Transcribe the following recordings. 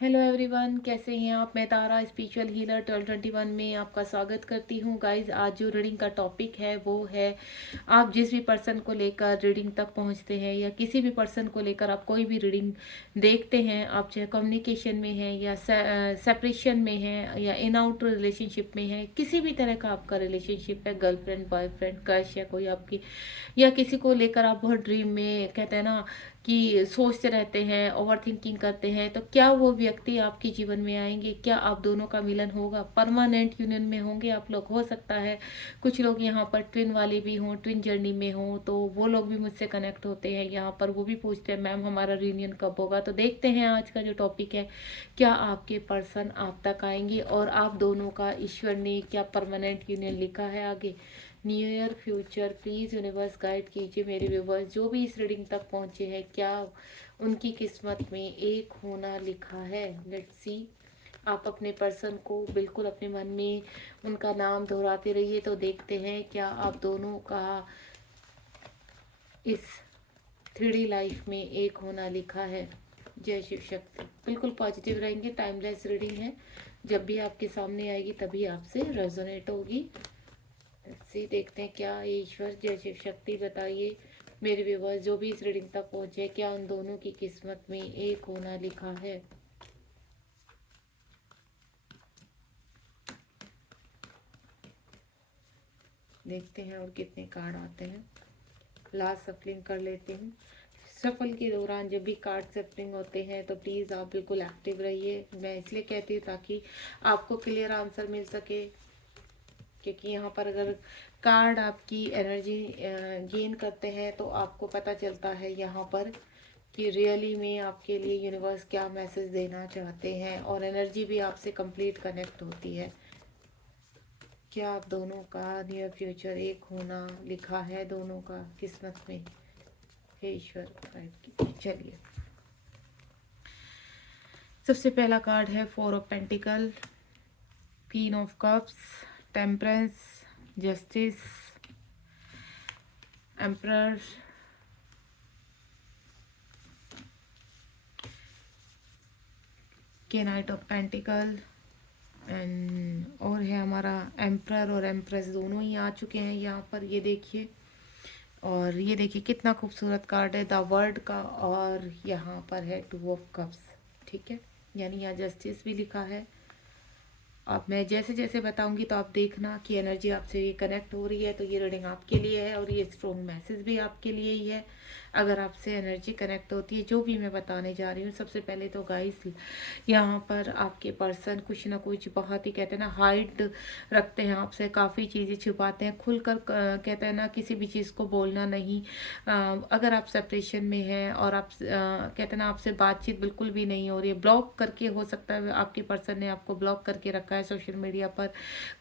Hello everyone, कैसे हैं आप। मैं तारा स्पिरिचुअल हीलर 1221 में आपका स्वागत करती हूँ। गाइज, आज जो रीडिंग का टॉपिक है वो है, आप जिस भी पर्सन को लेकर रीडिंग तक पहुँचते हैं या किसी भी पर्सन को लेकर आप कोई भी रीडिंग देखते हैं, आप चाहे कम्युनिकेशन में हैं या सेपरेशन में हैं या इन आउट रिलेशनशिप में हैं, किसी भी तरह का आपका रिलेशनशिप है, गर्लफ्रेंड बॉयफ्रेंड क्रश या कोई आपकी, या किसी को लेकर आप बहुत ड्रीम में कहते हैं ना कि सोचते रहते हैं, ओवर थिंकिंग करते हैं, तो क्या वो व्यक्ति आपके जीवन में आएंगे, क्या आप दोनों का मिलन होगा, परमानेंट यूनियन में होंगे आप लोग। हो सकता है कुछ लोग यहाँ पर ट्विन वाले भी हों, ट्विन जर्नी में हों, तो वो लोग भी मुझसे कनेक्ट होते हैं यहाँ पर, वो भी पूछते हैं मैम हमारा रियूनियन कब होगा। तो देखते हैं आज का जो टॉपिक है, क्या आपके पर्सन आप तक आएंगे और आप दोनों का ईश्वर ने क्या परमानेंट यूनियन लिखा है आगे। Near future please universe guide कीजिए मेरे व्यूवर्स जो भी इस रीडिंग तक पहुँचे हैं, क्या उनकी किस्मत में एक होना लिखा है। Let's see. आप अपने पर्सन को बिल्कुल अपने मन में उनका नाम दोहराते रहिए, तो देखते हैं क्या आप दोनों का इस 3D लाइफ में एक होना लिखा है। जय शिव शक्ति। बिल्कुल पॉजिटिव रहेंगे, टाइमलेस रीडिंग है, जब भी आपके सामने आएगी तभी आपसे रेजोनेट होगी। से देखते हैं क्या ईश्वर जय शिव शक्ति बताइए मेरे व्यूवर्स जो भी इस रीडिंग तक पहुंचे, क्या उन दोनों की किस्मत में एक होना लिखा है। देखते हैं और कितने कार्ड आते हैं। लास्ट सफलिंग कर लेते हैं। सफल के दौरान जब भी कार्ड सफलिंग होते हैं तो प्लीज़ आप बिल्कुल एक्टिव रहिए। मैं इसलिए कहती हूँ ताकि आपको क्लियर आंसर मिल सके, क्योंकि यहाँ पर अगर कार्ड आपकी एनर्जी गेन करते हैं तो आपको पता चलता है यहाँ पर कि रियली में आपके लिए यूनिवर्स क्या मैसेज देना चाहते हैं, और एनर्जी भी आपसे कंप्लीट कनेक्ट होती है। क्या आप दोनों का नियर फ्यूचर एक होना लिखा है, दोनों का किस्मत में। हे ईश्वर गाइड कीजिए। चलिए, सबसे पहला कार्ड है 4 of pentacle, queen of cups, temperance, justice, emperor, के नाइट ऑफ पेंटिकल एंड और है हमारा एम्परर और एम्प्रेस, दोनों ही आ चुके हैं यहाँ पर। ये देखिए, और ये देखिए कितना खूबसूरत कार्ड है द वर्ल्ड का, और यहाँ पर है 2 ऑफ कप्स। ठीक है, यानी यहाँ जस्टिस भी लिखा है। अब मैं जैसे जैसे बताऊंगी तो आप देखना कि एनर्जी आपसे ये कनेक्ट हो रही है, तो ये रीडिंग आपके लिए है और ये स्ट्रॉन्ग मैसेज भी आपके लिए ही है। अगर आपसे एनर्जी कनेक्ट होती है जो भी मैं बताने जा रही हूँ, सबसे पहले तो गाइस यहाँ पर आपके पर्सन कुछ ना कुछ बहुत ही कहते हैं ना हाइड रखते हैं आपसे, काफ़ी चीज़ें छुपाते हैं, खुलकर कहते हैं ना किसी भी चीज़ को बोलना नहीं। अगर आप सेपरेशन में हैं और आप कहते हैं ना आपसे बातचीत बिल्कुल भी नहीं हो रही है, ब्लॉक करके, हो सकता है आपके पर्सन ने आपको ब्लॉक करके रखा है सोशल मीडिया पर,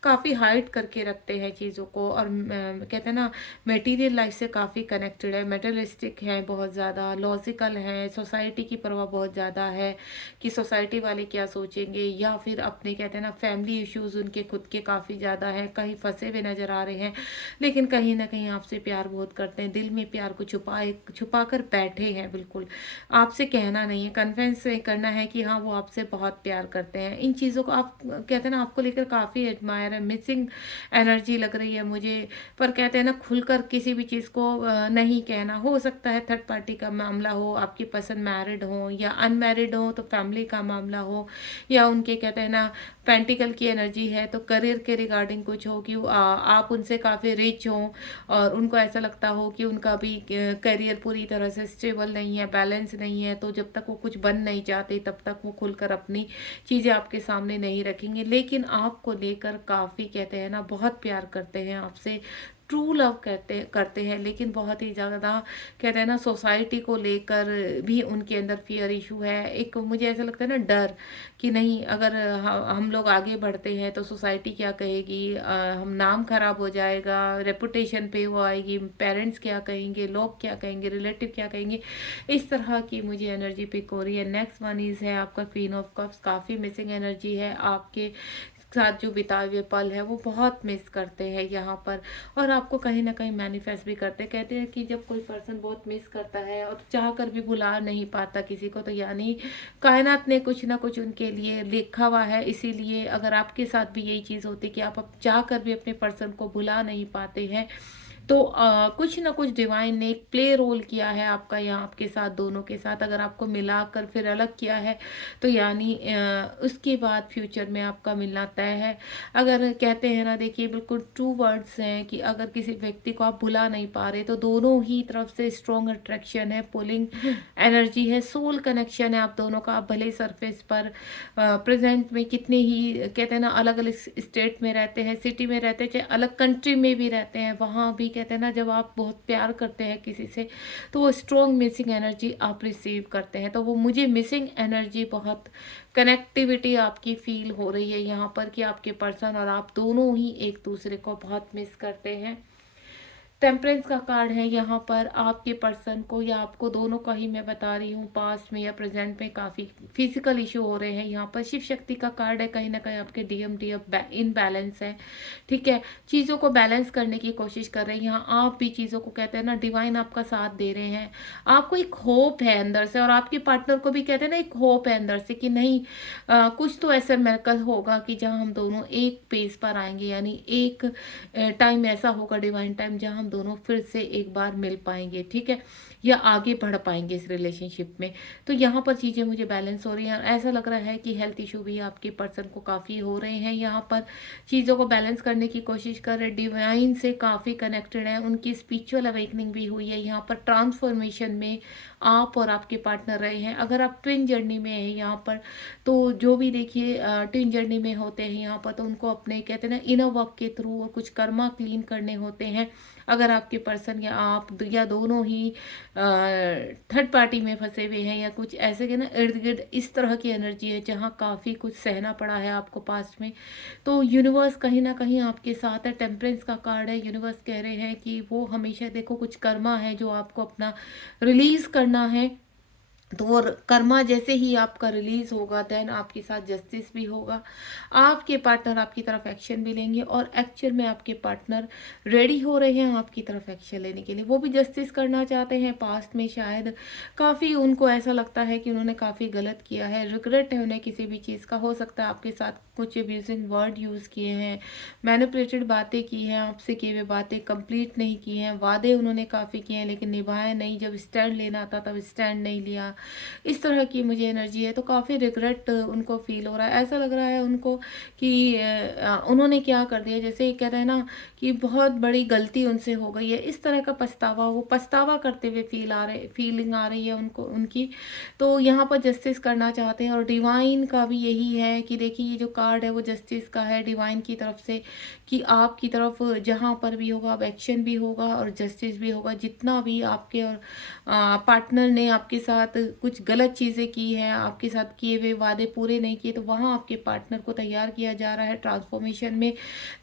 काफ़ी हाइड करके रखते हैं चीज़ों को, और कहते हैं ना मटेरियल लाइफ से काफ़ी कनेक्टेड है, मेटलिस्टिक है, बहुत ज़्यादा लॉजिकल है, सोसाइटी की परवाह बहुत ज़्यादा है कि सोसाइटी वाले क्या सोचेंगे, या फिर अपने कहते हैं ना फैमिली इश्यूज़ उनके खुद के काफ़ी ज़्यादा है, कहीं फंसे हुए नज़र आ रहे हैं, लेकिन कहीं ना कहीं आपसे प्यार बहुत करते हैं, दिल में प्यार को छुपा कर बैठे हैं, बिल्कुल आपसे कहना नहीं है, कन्फेंस करना है कि हाँ वो आपसे बहुत प्यार करते हैं। इन चीज़ों को आप कहते हैं ना आपको लेकर काफ़ी एडमायर है, मिसिंग एनर्जी लग रही है मुझे, पर कहते हैं ना खुलकर किसी भी चीज़ को नहीं कहना। हो सकता है थर्ड पार्टी का मामला हो, आपकी पसंद मैरिड हो या अनमैरिड हो तो फैमिली का मामला हो, या उनके कहते हैं ना पेंटिकल की एनर्जी है तो करियर के रिगार्डिंग कुछ हो कि आप उनसे काफ़ी रिच हो और उनको ऐसा लगता हो कि उनका भी करियर पूरी तरह से स्टेबल नहीं है, बैलेंस नहीं है, तो जब तक वो कुछ बन नहीं जाते तब तक वो खुलकर अपनी चीज़ें आपके सामने नहीं रखेंगे, लेकिन आपको लेकर काफ़ी कहते हैं ना बहुत प्यार करते हैं आपसे, ट्रू लव करते हैं, लेकिन बहुत ही ज़्यादा कहते हैं ना सोसाइटी को लेकर भी उनके अंदर फियर इशू है। एक मुझे ऐसा लगता है ना डर कि नहीं, अगर हम लोग आगे बढ़ते हैं तो सोसाइटी क्या कहेगी, हम नाम खराब हो जाएगा, रेपुटेशन पे वो आएगी, पेरेंट्स क्या कहेंगे, लोग क्या कहेंगे, रिलेटिव क्या कहेंगे, इस तरह की मुझे एनर्जी पिक हो रही है। नेक्स्ट वन इज है आपका क्वीन ऑफ कप्स, काफ़ी मिसिंग एनर्जी है आपके साथ जो बिताए हुए पल है वो बहुत मिस करते हैं यहाँ पर, और आपको कहीं न कहीं मैनिफेस्ट भी करते हैं। कहते हैं कि जब कोई पर्सन बहुत मिस करता है और चाह कर भी भुला नहीं पाता किसी को, तो यानी कायनात ने कुछ ना कुछ उनके लिए लिखा हुआ है। इसीलिए अगर आपके साथ भी यही चीज़ होती है कि आप अब चाह कर भी अपने पर्सन को भुला नहीं पाते हैं, तो कुछ ना कुछ डिवाइन ने एक प्ले रोल किया है आपका यहाँ आपके साथ, दोनों के साथ। अगर आपको मिलाकर फिर अलग किया है, तो यानी उसके बाद फ्यूचर में आपका मिलना तय है। अगर कहते हैं ना, देखिए बिल्कुल ट्रू वर्ड्स हैं कि अगर किसी व्यक्ति को आप भुला नहीं पा रहे, तो दोनों ही तरफ से स्ट्रॉन्ग अट्रैक्शन है, पुलिंग एनर्जी है, सोल कनेक्शन है आप दोनों का। आप भले सरफेस पर प्रेजेंट में कितने ही कहते हैं ना अलग अलग स्टेट में रहते हैं, सिटी में रहते हैं, चाहे अलग कंट्री में भी रहते हैं, वहाँ भी कहते हैं ना जब आप बहुत प्यार करते हैं किसी से, तो वो स्ट्रॉन्ग मिसिंग एनर्जी आप रिसीव करते हैं। तो वो मुझे मिसिंग एनर्जी बहुत कनेक्टिविटी आपकी फील हो रही है यहाँ पर, कि आपके पर्सन और आप दोनों ही एक दूसरे को बहुत मिस करते हैं। टेम्परेंस का कार्ड है यहाँ पर। आपके पर्सन को या आपको, दोनों का ही मैं बता रही हूँ, पास्ट में या प्रेजेंट में काफ़ी फिजिकल इशू हो रहे हैं यहाँ पर। शिव शक्ति का कार्ड है, कहीं ना कहीं आपके डीएमटी अब इनबैलेंस है, ठीक है, चीज़ों को बैलेंस करने की कोशिश कर रहे हैं। यहाँ आप भी चीज़ों को कहते हैं ना, डिवाइन आपका साथ दे रहे हैं, आपको एक होप है अंदर से, और आपके पार्टनर को भी कहते हैं ना एक होप है अंदर से कि नहीं कुछ तो ऐसा मिरेकल होगा कि जहाँ हम दोनों एक पेज पर आएंगे, यानी एक टाइम ऐसा होगा, डिवाइन टाइम, जहाँ हम दोनों फिर से एक बार मिल पाएंगे, ठीक है, या आगे बढ़ पाएंगे इस रिलेशनशिप में। तो यहाँ पर चीज़ें मुझे बैलेंस हो रही हैं। ऐसा लग रहा है कि हेल्थ इशू भी आपके पर्सन को काफ़ी हो रहे हैं, यहाँ पर चीज़ों को बैलेंस करने की कोशिश कर रहे, डिवाइन से काफ़ी कनेक्टेड है, उनकी स्पिरिचुअल अवेकनिंग भी हुई है यहाँ पर। ट्रांसफॉर्मेशन में आप और आपके पार्टनर रहे हैं। अगर आप ट्विन जर्नी में हैं यहाँ पर, तो जो भी देखिए ट्विन जर्नी में होते हैं यहाँ पर, तो उनको अपने कहते हैं ना इनर वर्क के थ्रू और कुछ कर्मा क्लीन करने होते हैं। अगर आपके पर्सन या आप या दोनों ही थर्ड पार्टी में फंसे हुए हैं, या कुछ ऐसे के ना इर्द गिर्द इस तरह की एनर्जी है जहाँ काफ़ी कुछ सहना पड़ा है आपको पास्ट में, तो यूनिवर्स कहीं ना कहीं आपके साथ है। टेम्परेंस का कार्ड है, यूनिवर्स कह रहे हैं कि वो हमेशा देखो कुछ कर्मा है जो आपको अपना रिलीज करना है। तो और कर्मा जैसे ही आपका रिलीज होगा, देन आपके साथ जस्टिस भी होगा, आपके पार्टनर आपकी तरफ एक्शन भी लेंगे, और एक्चुअल में आपके पार्टनर रेडी हो रहे हैं आपकी तरफ एक्शन लेने के लिए। वो भी जस्टिस करना चाहते हैं। पास्ट में शायद काफ़ी उनको ऐसा लगता है कि उन्होंने काफ़ी गलत किया है, रिग्रेट है उन्हें किसी भी चीज़ का। हो सकता है आपके साथ कुछ अब्यूजिंग वर्ड यूज़ किए हैं, मैनिपुलेटेड बातें की हैं, आपसे किए हुए बातें कंप्लीट नहीं की हैं, वादे उन्होंने काफ़ी किए हैं लेकिन निभाए नहीं, जब स्टैंड लेना था तब स्टैंड नहीं लिया, इस तरह की मुझे एनर्जी है। तो काफ़ी रिग्रेट उनको फील हो रहा है। ऐसा लग रहा है उनको कि उन्होंने क्या कर दिया, जैसे कहते हैं ना कि बहुत बड़ी गलती उनसे हो गई है, इस तरह का पछतावा, वो पछतावा करते हुए फीलिंग आ रही है उनको उनकी। तो यहाँ पर जस्टिस करना चाहते हैं, और डिवाइन का भी यही है कि देखिए ये जो कार्ड है वो जस्टिस का है डिवाइन की तरफ से, कि आपकी तरफ जहाँ पर भी होगा अब एक्शन भी होगा और जस्टिस भी होगा। जितना भी आपके और पार्टनर ने आपके साथ कुछ गलत चीज़ें की हैं, आपके साथ किए हुए वादे पूरे नहीं किए, तो वहाँ आपके पार्टनर को तैयार किया जा रहा है ट्रांसफॉर्मेशन में।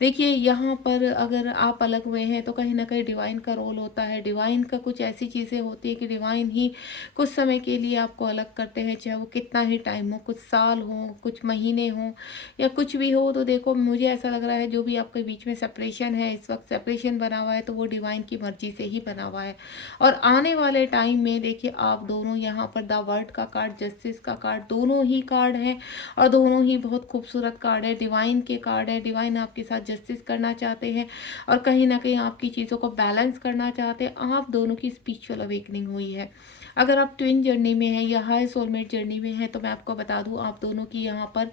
देखिए यहाँ पर अगर आप अलग हुए हैं, तो कहीं ना कहीं डिवाइन का रोल होता है। डिवाइन का कुछ ऐसी चीज़ें होती है कि डिवाइन ही कुछ समय के लिए आपको अलग करते हैं, चाहे वो कितना ही टाइम हो, कुछ साल हो, कुछ महीने हो, या कुछ भी हो। तो देखो मुझे ऐसा लग रहा है जो भी आपके बीच में सेपरेशन है, इस वक्त सेपरेशन बना हुआ है, तो वो डिवाइन की मर्जी से ही बना हुआ है। और आने वाले टाइम में देखिए आप दोनों, यहाँ पर द वर्ल्ड का कार्ड, जस्टिस का कार्ड, दोनों ही कार्ड हैं, और दोनों ही बहुत खूबसूरत कार्ड है, डिवाइन के कार्ड है। डिवाइन आपके साथ जस्टिस करना चाहते हैं, और कहीं ना कहीं आपकी चीज़ों को बैलेंस करना चाहते हैं। आप दोनों की स्पिरिचुअल अवेकनिंग हुई है। अगर आप ट्विन जर्नी में हैं या हाई सोलमेट जर्नी में हैं, तो मैं आपको बता दूं आप दोनों की यहाँ पर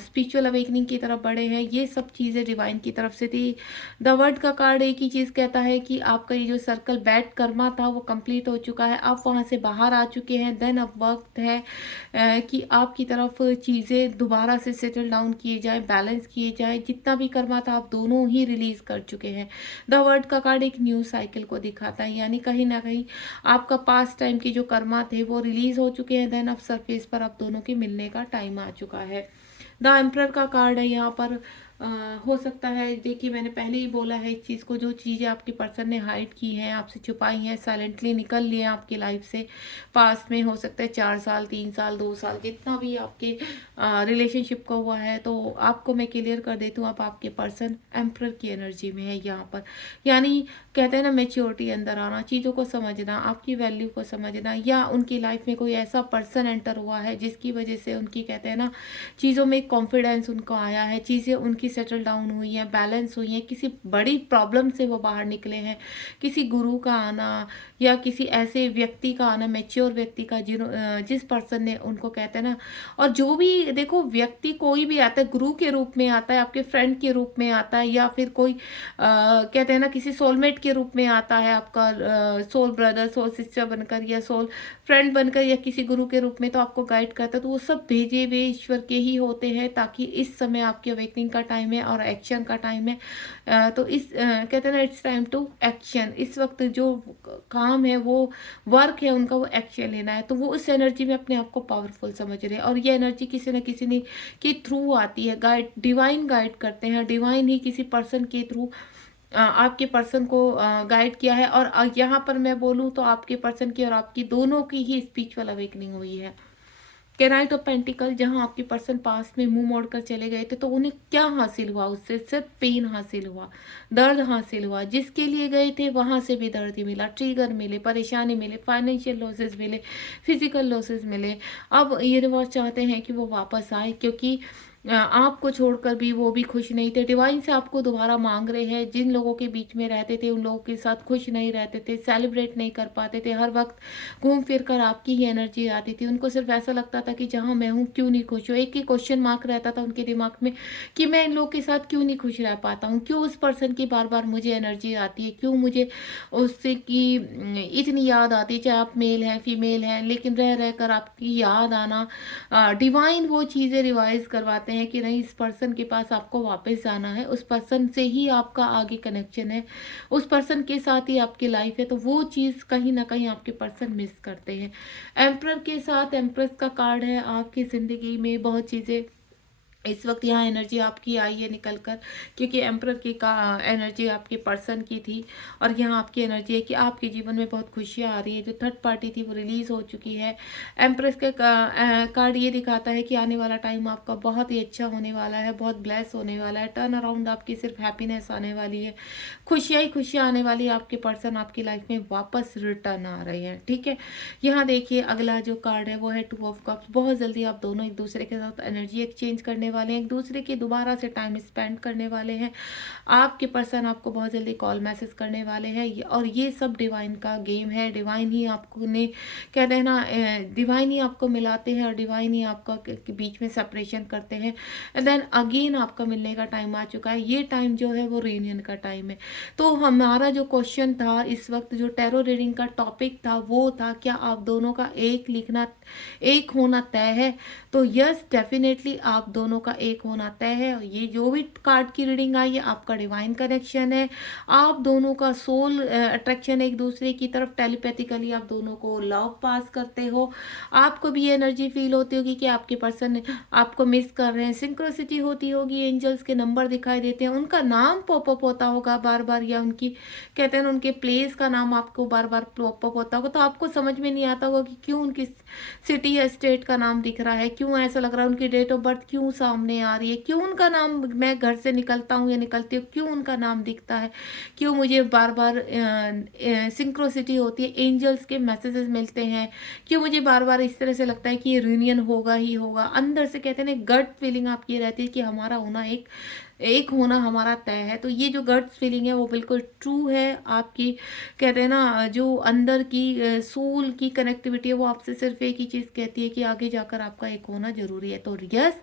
स्पिरिचुअल अवेकनिंग की तरफ बढ़े हैं। ये सब चीज़ें डिवाइन की तरफ से थी। द वर्ड का कार्ड एक ही चीज़ कहता है कि आपका ये जो सर्कल बैड कर्मा था वो कंप्लीट हो चुका है, आप वहाँ से बाहर आ चुके हैं। देन अब वक्त है कि आपकी तरफ चीज़ें दोबारा से सेटल डाउन किए जाए, बैलेंस किए जाए। जितना भी कर्मा था आप दोनों ही रिलीज कर चुके हैं। द वर्ड का कार्ड एक न्यू साइकिल को दिखाता है, यानी कहीं ना कहीं आपका पास्ट टाइम के जो कर्मा थे वो रिलीज हो चुके हैं। देन अब सरफेस पर आप दोनों के मिलने का टाइम आ चुका है। द एम्परर का कार्ड है यहाँ पर। हो सकता है, देखिए मैंने पहले ही बोला है इस चीज़ को, जो चीज़ें आपके पर्सन ने हाइड की हैं, आपसे छुपाई हैं, साइलेंटली निकल लिए हैं आपकी लाइफ से, पास में हो सकता है 4 साल, 3 साल, 2 साल, जितना भी आपके रिलेशनशिप का हुआ है, तो आपको मैं क्लियर कर देती हूँ, अब आपके पर्सन एम्परर की एनर्जी में है यहाँ पर। यानी कहते हैं ना, मेच्योरिटी अंदर आना, चीज़ों को समझना, आपकी वैल्यू को समझना, या उनकी लाइफ में कोई ऐसा पर्सन एंटर हुआ है जिसकी वजह से उनकी, कहते हैं ना, चीज़ों में कॉन्फिडेंस उनको आया है, चीज़ें उनकी सेटल डाउन हुई हैं, बैलेंस हुई हैं, किसी बड़ी प्रॉब्लम से वो बाहर निकले हैं, किसी गुरु का आना या किसी ऐसे व्यक्ति का आना, मैच्योर व्यक्ति का, जिस पर्सन ने उनको, कहते हैं ना, और जो भी देखो व्यक्ति कोई भी आता है, गुरु के रूप में आता है, आपके फ्रेंड के रूप में आता है, या फिर कोई कहते हैं ना किसी सोलमेट के रूप में आता है, आपका सोल ब्रदर, सोल सिस्टर बनकर, या सोल फ्रेंड बनकर, या किसी गुरु के रूप में तो आपको गाइड करता है, तो वो सब भेजे हुए ईश्वर के ही होते हैं, ताकि इस समय आपकी अवेकनिंग का टाइम है और एक्शन का टाइम है। तो कहते हैं ना, इट्स टाइम टू एक्शन। इस वक्त जो काम है, वो वर्क है उनका, वो एक्शन लेना है, तो वो उस एनर्जी में अपने आप को पावरफुल समझ रहे हैं, और ये एनर्जी किसी न किसी ने के थ्रू आती है, गाइड, डिवाइन गाइड करते हैं, डिवाइन ही किसी पर्सन के थ्रू आपके पर्सन को गाइड किया है। और यहाँ पर मैं बोलूँ तो आपके पर्सन की और आपकी दोनों की ही स्पिरिचुअल अवेकनिंग हुई है। के नाइट ऑफ पेंटिकल, जहाँ आपके पर्सन पास में मुंह मोड़कर चले गए थे, तो उन्हें क्या हासिल हुआ? उससे सिर्फ पेन हासिल हुआ, दर्द हासिल हुआ, जिसके लिए गए थे वहां से भी दर्द ही मिला, ट्रिगर मिले, परेशानी मिले, फाइनेंशियल लॉसेस मिले, फिजिकल लॉसेस मिले। अब यूनिवर्स चाहते हैं कि वो वापस आए, क्योंकि आपको छोड़कर भी वो भी खुश नहीं थे, डिवाइन से आपको दोबारा मांग रहे हैं। जिन लोगों के बीच में रहते थे उन लोगों के साथ खुश नहीं रहते थे, सेलिब्रेट नहीं कर पाते थे, हर वक्त घूम फिर कर आपकी ही एनर्जी आती थी, उनको सिर्फ ऐसा लगता था कि जहाँ मैं हूँ क्यों नहीं खुश हूँ। एक ही क्वेश्चन मार्क रहता था उनके दिमाग में कि मैं इन लोगों के साथ क्यों नहीं खुश रह पाता हूँ, क्यों उस पर्सन की बार बार मुझे एनर्जी आती है, क्यों मुझे उससे की इतनी याद आती है, चाहे आप मेल हैं फीमेल हैं, लेकिन रह रह कर आपकी याद आना। डिवाइन वो चीज़ें रिवाइज करवाते हैं कि नहीं, इस पर्सन के पास आपको वापस जाना है, उस पर्सन से ही आपका आगे कनेक्शन है, उस पर्सन के साथ ही आपकी लाइफ है, तो वो चीज़ कहीं ना कहीं आपके पर्सन मिस करते हैं। एम्प्रर के साथ एम्प्रेस का कार्ड है, आपकी ज़िंदगी में बहुत चीज़ें इस वक्त यहाँ एनर्जी आपकी आई है निकल कर, क्योंकि एम्प्रर की का एनर्जी आपके पर्सन की थी, और यहाँ आपकी एनर्जी है कि आपके जीवन में बहुत खुशियाँ आ रही है, जो थर्ड पार्टी थी वो रिलीज़ हो चुकी है। एम्प्रेस के कार्ड ये दिखाता है कि आने वाला टाइम आपका बहुत ही अच्छा होने वाला है, बहुत ब्लेस होने वाला है, टर्न अराउंड आपकी सिर्फ हैप्पीनेस आने वाली है, खुशियाँ ही खुशियाँ आने वाली है, आपके पर्सन आपकी लाइफ में वापस रिटर्न आ रहे हैं। ठीक है, यहाँ देखिए अगला जो कार्ड है वो है 2 ऑफ कप्स। बहुत जल्दी आप दोनों एक दूसरे के साथ एनर्जी एक्सचेंज करने वाले हैं, एक दूसरे के दोबारा से टाइम स्पेंड करने वाले हैं। आपके पर्सन आपको बहुत जल्दी कॉल मैसेज करने वाले हैं, और ये सब डिवाइन का गेम है। डिवाइन ही आपको ने, कहते हैं ना, डिवाइन ही आपको मिलाते हैं और डिवाइन ही आपका के बीच में सेपरेशन करते हैं। एंड देन अगेन आपका मिलने का टाइम आ चुका है। ये टाइम जो है वो रियूनियन का टाइम है। तो हमारा जो क्वेश्चन था इस वक्त, जो टैरो रीडिंग का टॉपिक था, वो था क्या आप दोनों का एक होना तय है? तो यस, डेफिनेटली आप दोनों का एक होना तय है। और ये जो भी कार्ड की रीडिंग आई है, आपका डिवाइन कनेक्शन है, आप दोनों का सोल अट्रैक्शन एक दूसरे की तरफ, टेलीपैथिकली आप दोनों को लव पास करते हो। आपको भी ये एनर्जी फील होती होगी कि आपके पर्सन आपको मिस कर रहे हैं, सिंक्रोसिटी होती होगी, एंजल्स के नंबर दिखाई देते हैं, उनका नाम पॉपअप होता होगा बार बार, या उनकी, कहते हैं ना, उनके प्लेस का नाम आपको बार बार पॉपअप होता होगा, तो आपको समझ में नहीं आता होगा कि क्यों उनकी सिटी या स्टेट का नाम दिख रहा है, क्यों ऐसा लग रहा है, उनकी डेट ऑफ बर्थ क्यों सामने आ रही है, क्यों उनका नाम, मैं घर से निकलता हूँ या निकलती हूँ, क्यों उनका नाम दिखता है, क्यों मुझे बार बार सिंक्रोसिटी होती है, एंजल्स के मैसेजेस मिलते हैं, क्यों मुझे बार बार इस तरह से लगता है कि ये रीयूनियन होगा ही होगा। अंदर से, कहते हैं ना, गट फीलिंग आपकी रहती है कि हमारा होना एक होना हमारा तय है। तो ये जो गट्स फीलिंग है वो बिल्कुल ट्रू है आपकी, कहते हैं ना, जो अंदर की सोल की कनेक्टिविटी है वो आपसे सिर्फ एक ही चीज़ कहती है कि आगे जाकर आपका एक होना जरूरी है। तो यस,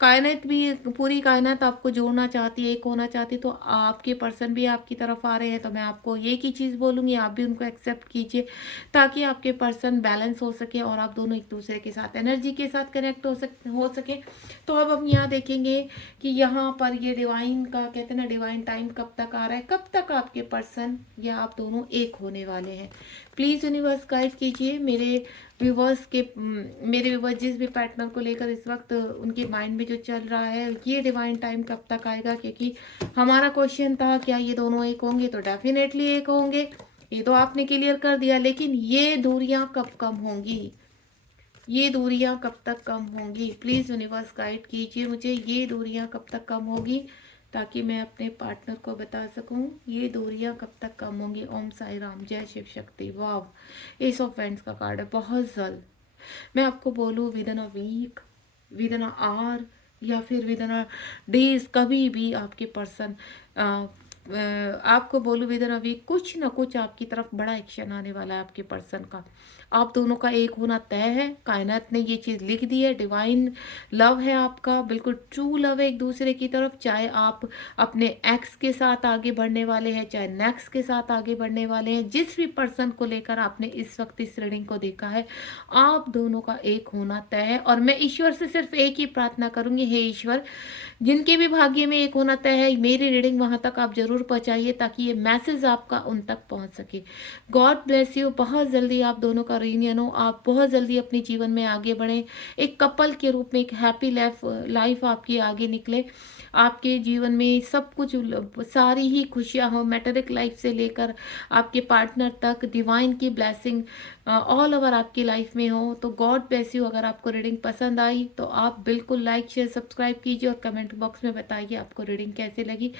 कायनात भी, पूरी कायनात आपको जोड़ना चाहती है, एक होना चाहती है, तो आपके पर्सन भी आपकी तरफ आ रहे हैं। तो मैं आपको एक ही चीज़ बोलूँगी, आप भी उनको एक्सेप्ट कीजिए, ताकि आपके पर्सन बैलेंस हो सके और आप दोनों एक दूसरे के साथ एनर्जी के साथ कनेक्ट हो सके। तो अब हम यहाँ देखेंगे कि यहाँ पर ये डिवाइन का कहते हैं ना, डिवाइन टाइम कब तक आ रहा है, कब तक आपके पर्सन या आप दोनों एक होने वाले हैं। प्लीज़ यूनिवर्स गाइड कीजिए मेरे व्यूवर्स जिस भी पार्टनर को लेकर इस वक्त उनके माइंड में जो चल रहा है, ये डिवाइन टाइम कब तक आएगा। क्योंकि हमारा क्वेश्चन था क्या ये दोनों एक होंगे, तो डेफिनेटली एक होंगे, ये तो आपने क्लियर कर दिया। लेकिन ये दूरियां कब कम होंगी, ये दूरियां कब तक कम होंगी, प्लीज़ यूनिवर्स गाइड कीजिए मुझे, ये दूरियां कब तक कम होगी, ताकि मैं अपने पार्टनर को बता सकूं ये दूरियां कब तक कम होंगी। ओम साई राम, जय Shiv Shakti. Wow, ace of friends का कार्ड है। बहुत जल्द मैं आपको बोलूँ, within a week, within a hour, या फिर विद इन अ डेज, कभी भी आपके पर्सन आपको बोलूँ विद इन अ वीक कुछ ना कुछ आपकी तरफ बड़ा एक्शन आने वाला है आपके पर्सन का। आप दोनों का एक होना तय है, कायनात ने ये चीज़ लिख दी है। डिवाइन लव है आपका, बिल्कुल ट्रू लव है एक दूसरे की तरफ। चाहे आप अपने एक्स के साथ आगे बढ़ने वाले हैं, चाहे नेक्स्ट के साथ आगे बढ़ने वाले हैं, जिस भी पर्सन को लेकर आपने इस वक्त इस रीडिंग को देखा है, आप दोनों का एक होना तय है। और मैं ईश्वर से सिर्फ एक ही प्रार्थना करूंगी, हे ईश्वर, जिनके भी भाग्य में एक होना तय है, मेरी रीडिंग वहां तक आप जरूर पहुंचाइए, ताकि ये मैसेज आपका उन तक पहुंच सके। God bless you. बहुत जल्दी आप दोनों का रियूनियन हो, आप बहुत जल्दी अपने जीवन में आगे बढ़ें, एक कपल के रूप में एक हैप्पी लाइफ आपकी आगे निकले। आपके जीवन में सब कुछ, सारी ही खुशियां हो, मैटरिक लाइफ से लेकर आपके पार्टनर तक, डिवाइन की ब्लेसिंग ऑल ओवर आपकी लाइफ में हो। तो गॉड ब्लेस यू। अगर आपको रीडिंग पसंद आई तो आप बिल्कुल लाइक शेयर सब्सक्राइब कीजिए, और कमेंट बॉक्स में बताइए आपको रीडिंग कैसे लगी,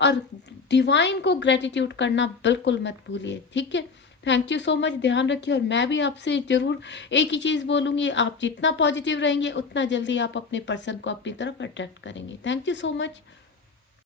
और डिवाइन को ग्रेटिट्यूड करना बिल्कुल मत भूलिए, ठीक है। थैंक यू सो मच, ध्यान रखिए। और मैं भी आपसे ज़रूर एक ही चीज़ बोलूँगी, आप जितना पॉजिटिव रहेंगे उतना जल्दी आप अपने पर्सन को अपनी तरफ अट्रैक्ट करेंगे। Thank you so much.